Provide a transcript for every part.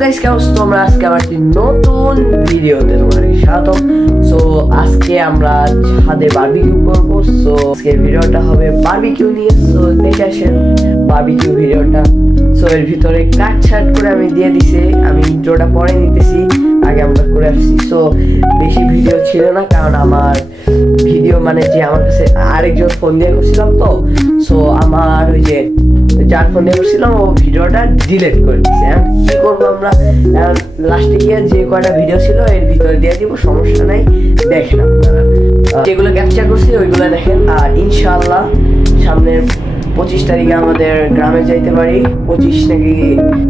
Guys কেমন আছো তোমরা? আজকে আবার একটি নতুন ভিডিওতে তোমাদেরকে স্বাগত। সো আজকে আমরা ছাদে বারবিকিউ করব। সো আজকের ভিডিওটা হবে বারবিকিউ নিয়ে। সো দেখে আসেন বারবিকিউ ভিডিওটা। সো এর ভিতরে কাটছাট করে আমি দিয়ে দিছি, আমি ইন্ট্রোটা পরে নিতেছি, আগে আমরা করে আসছি। সো বেশি ভিডিও ছিল না, কারণ আমার ভিডিও মানে যে আমার কাছে আরেকজন ফোন দিয়ে করছিলাম তো। সো আমার ওই যে যার ফোন দিয়ে করছিলাম ও ভিডিওটা ডিলিট করে দিচ্ছে। এখন কি করবো আমরা? লাস্টে গিয়ে যে কয়টা ভিডিও ছিল এর ভিতরে দিয়ে দিব, সমস্যা নাই। দেখেন আপনারা যেগুলো ক্যাপচার করছি ওইগুলো দেখেন। আর ইনশাআল্লাহ সামনের 25 তারিখে আমাদের গ্রামে যাইতে পারি, 25 নাকি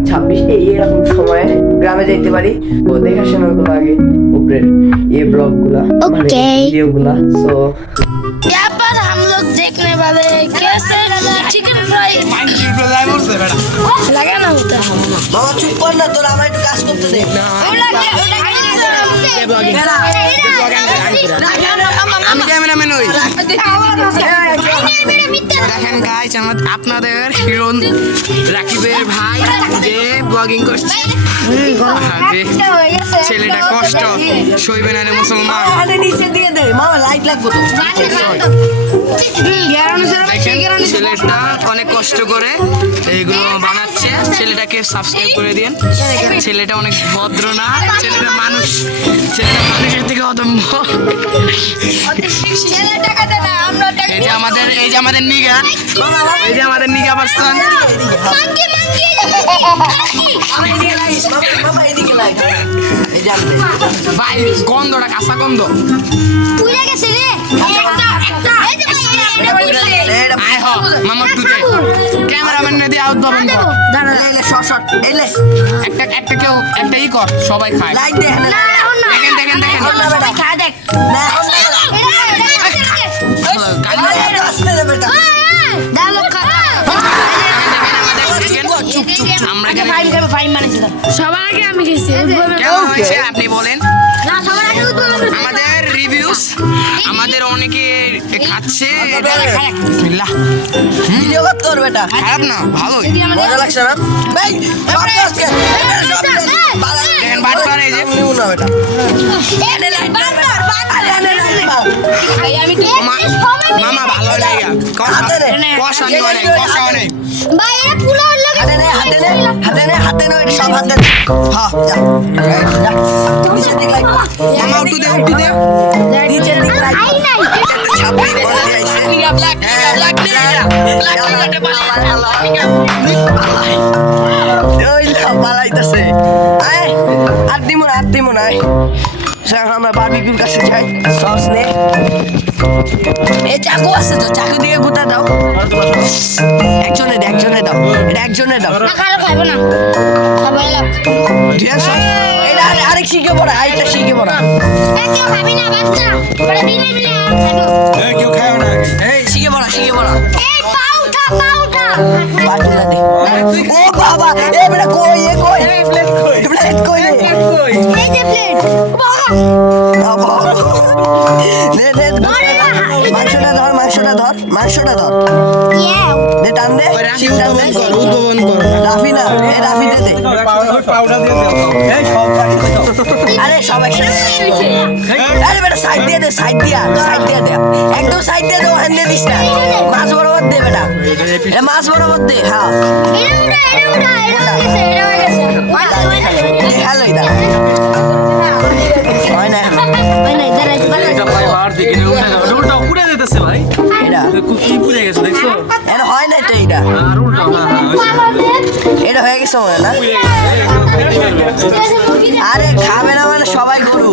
26 এরকম সময়ে গ্রামে যাইতে পারি। তো দেখাশোনা ওইগুলো আগে উপরের এই ব্লগগুলা মানে ভিডিওগুলা। সো यहाँ पर हम लोग देखने वाले कैसे चिकन फ्राई लगाना होता है। বাবা চুপ কর না, তোরা আমার একটু কাজ করতে দে। আমি ক্যামেরাম্যান হই। দেখেন গাইস, আপনাদের হিরো রাকিবের ভাই যে ব্লগিং করছে, ছেলেটা কষ্ট সইবে না রে মুসলমান। আরে নিচে দিয়ে দে মামা, লাইট লাগবে তো। দেখেন ছেলেটা অনেক কষ্ট করে এইগুলো বানাচ্ছে। ছেলেটাকে সাবস্ক্রাইব করে দিন। ছেলেটা অনেক ভদ্র না, ছেলেটা মানুষের থেকে অদম্য। এই যে আমাদের নিগা পারসন। ভাই গন্ধটা কাঁচা গন্ধ। মামা তুই ক্যামেরাম্যান না দিয়ে উদ্ভাবন কর। একটা কেউ একটা ই কর, সবাই খায়। লাইট দে। দেখেন সবার আগে আমি খেয়েছি। কেমন হয়েছে আপনি বলেন? আমাদের রিভিউস আমাদের অনেকে খাচ্ছে। বিসমিল্লাহ। ভিডিও করতে পারবে এটা খারাপ না, ভালোই। মজা লাগছে না ভাই? দেখেন বাটপার এই যে মামা ভালো লাগে। কষা নেই হাতে নে সব হাতে। হ্যাঁ যা নিচে দিক লাইট মামা উঠু দে নিচে দিক লাইট একটা ছাপড়ি বন্ধ আইছে। ওই না পালাইতেছে। আয় আর দিমু না। আমরা বারবিকিউর কাছে যাই। সস নে, এই চাকু আছে তো, চাকু দিয়ে গোটা দাও। একজনে দাও, এটা একজনে দাও। এটা আরেক শিখে পড়া, আরেকটা শিখে পড়া। শিখে পড়া। বাটুলা দে। ও বাবা, এ বেটা কই প্লেট কই রে? বাবা দে মাংসটা ধর দে, টান দে। উদ্ভাবন কর। রাফি না, এ রাফিতে দে। আরে সবাই আরে বেটা সাইড দিয়ে দে। একদম সাইড দিয়ে দে, ওখান দিয়ে দিস না। মাছ বরাবর দে বেটা, এটা মাছ বরাবর দে। হ্যাঁ হ্যালো এটা হয় না। এটা হয় না তো, এটা হয়ে গেছে মনে না। আরে খাবে না মানে সবাই গরু।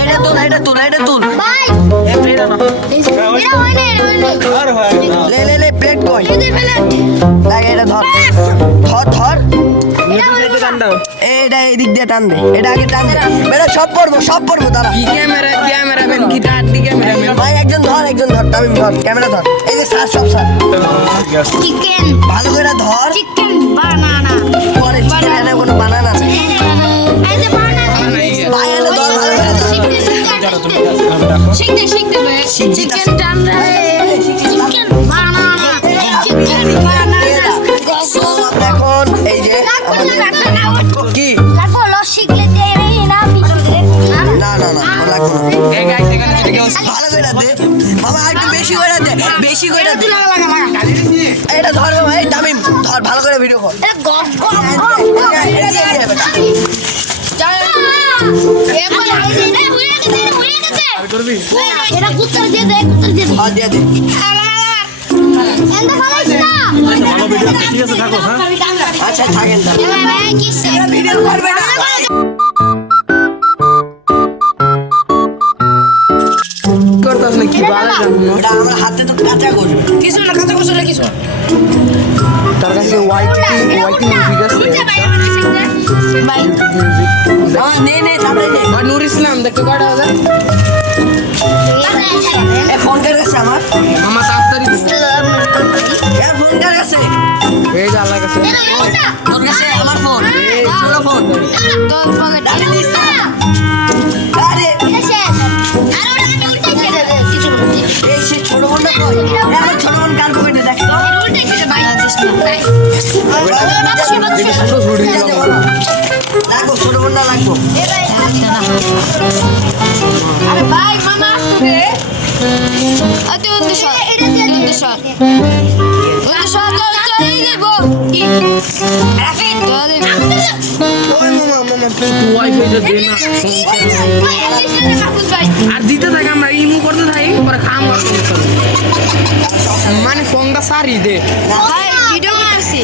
এটা তুল লে প্লেট কই লাগে? এটা ধর এটা এদিক দিয়ে টান দে, এটা আগে টান দে বেটা। সব পড়বো তারা। ক্যামেরাম্যান কি তার দিকে ক্যামেরাম্যান ভাই একজন ধর তামিম ধর, ক্যামেরা ধর। এই যে সব চিকেন ভালো করে ধর। চিকেন বানানা পরে চিকেন এনে কোনো বানানা নেই। ভাই এনে ধর ভালো করে ধর। শিখতে চিকেন টান রে। চিকেন বানানা এখন এই এই যে কি না না না লাগবো না এই গাইস এখানে যদি কেউ ভালো করে দে মামা একটু বেশি করে দে বেশি করে দে এটা ধর ভাই তামিম ধর ভালো করে ভিডিও কর করবি আর দিয়ে দে আচ্ছা থাকেন ভিডিও করবে না করতাস না কি ভালো জানো এটা আমার হাতে তো কাঁচা করবে কিছু না কথা কিছু না কিছু তার কাছে হোয়াইট মিউজিক আছে ভাই নে নে তাতে নে আর নূর ইসলাম দেখতে কয়টা হবে এ ফোন কার কাছে আমার মামা তাড়াতাড়ি এ ফোন কার কাছে এই যে আল্লাহর কাছে তোর কাছে আমার ফোন ছোট ফোন আরে এই সে ছোট ফোনটা কই আমার ছোট ফোন কার পকেটে দেখ তো লাগবো ছোট ফোনটা লাগবো আরে ভাই মামা আসবে আতে উদ্দ শট চলে যাব কি রাফিদ চলে ওই মামা ওয়াইফাই তো দে না আর দিতে থাকে আমরা ইমু করতে থাকি পরে খাম মানে ফোনটা সারি দে ভাই ভিডিও করতেছি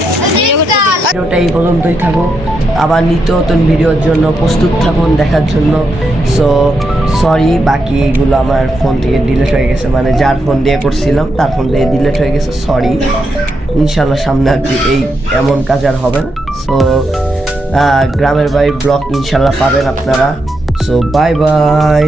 ভিডিওটা এই পর্যন্তই থাকুক আবার নিত্য নতুন ভিডিওর জন্য প্রস্তুত থাকুন দেখার জন্য সো সরি বাকিগুলো আমার ফোন থেকে ডিলিট হয়ে গেছে মানে যার ফোন দিয়ে করছিলাম তার ফোন থেকে ডিলিট হয়ে গেছে সরি ইনশাল্লাহ সামনে আর কি এই এমন কাজ আর হবে না সো গ্রামের বাড়ি ব্লগ ইনশাল্লাহ পাবেন আপনারা সো বাই বাই